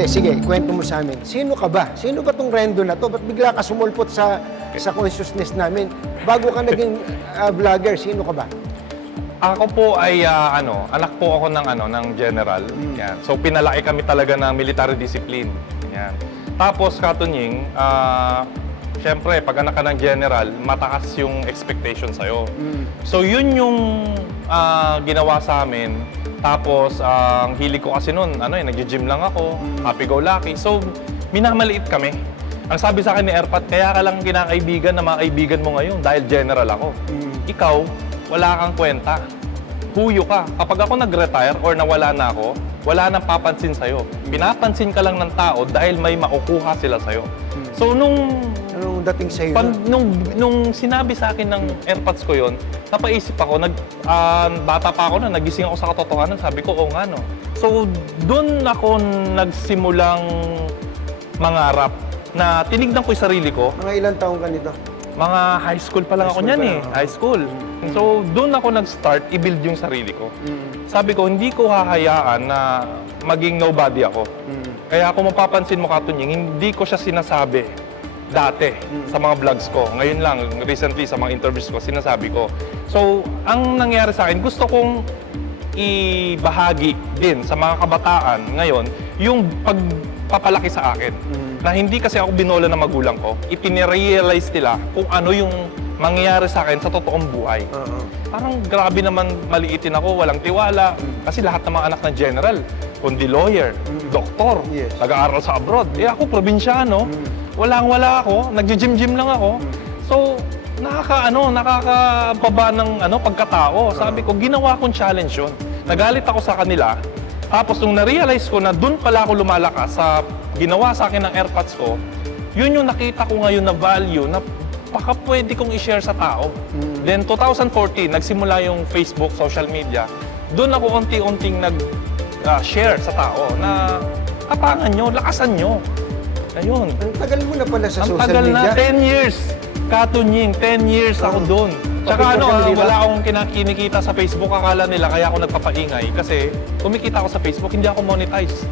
Hindi, sige, kwento mo sa amin. Sino ka ba? Sino ba tong Rendo na to? Ba't bigla ka sumulpot sa sa consciousness namin? Bago ka naging ah, vlogger, sino ka ba? Ako po ay ah, ano, anak po ako ng ano ng general. Yan. So pinalaki kami talaga ng military discipline. Yan. Tapos katunying, ah Siyempre, pag anak ka ng general, mataas yung expectation sa'yo. So, yun yung ah, ginawa sa amin. Tapos, ang hilig ko kasi noon, ano eh, nag-gym lang ako, happy-go-lucky. So, minamaliit kami. Ang sabi sa akin ni Erpat, kaya ka lang kinakaibigan na mga kaibigan mo ngayon dahil general ako. Ikaw, wala kang kwenta. Huyo ka. Kapag ako nag-retire or nawala na ako, wala nang papansin sa'yo. Pinapansin ka lang ng tao dahil may makukuha sila sa'yo. So, nung Anong dating sa'yo? Nun? nung, nung sinabi sa akin ng AirPods ko yon, napaisip ako, nag, ah, bata pa ako na, nagising ako sa katotohanan, sabi ko, oo nga no. So, doon ako nagsimulang mangarap na tinignan ko yung sarili ko, Mga ilang taong ka nito? mga high school pa lang High ako school niyan pa eh, lang, oh. high school. So, doon ako nag-start i-build yung sarili ko. Mm. Sabi ko, hindi ko hahayaan na maging nobody ako. Mm. Kaya kung mapapansin mo katunying, hindi ko siya sinasabi dati sa mga vlogs ko. Ngayon lang, recently sa mga interviews ko, sinasabi ko. So, ang nangyari sa akin, gusto kong ibahagi din sa mga kabataan ngayon yung pagpapalaki sa akin. Na hindi kasi ako binola ng magulang ko, ipinirealize nila kung ano yung mangyayari sa akin sa totoong buhay. Oo. Parang grabe naman maliitin ako, walang tiwala. Kasi lahat ng mga anak ng general, kundi lawyer, doktor, Yes. nag-aaral sa abroad. Eh ako, probinsyano, walang-wala ako, nag-gym-gym lang ako. So, nakaka ano, nakakababa ng ano pagkatao. Sabi ko, ginawa kong challenge 'yon. Nagalit ako sa kanila. Tapos nung na-realize ko na doon pala ako lumalakas sa ginawa sa akin ng AirPods ko, yun yung nakita ko ngayon na value na baka pwede kong i-share sa tao. Then 2014, nagsimula yung Facebook, social media. Doon ako unti-unting nag-share sa tao na tapangan nyo, lakasan nyo. Ayun. Ang tagal mo na pala sa Ang social tagal media. na, 10 years. Katunying, 10 years ako Oh. doon. Tsaka ano, ah, wala akong kinikita sa Facebook. Akala nila kaya ako nagpapaingay. Kasi kumikita ako sa Facebook, hindi ako monetize.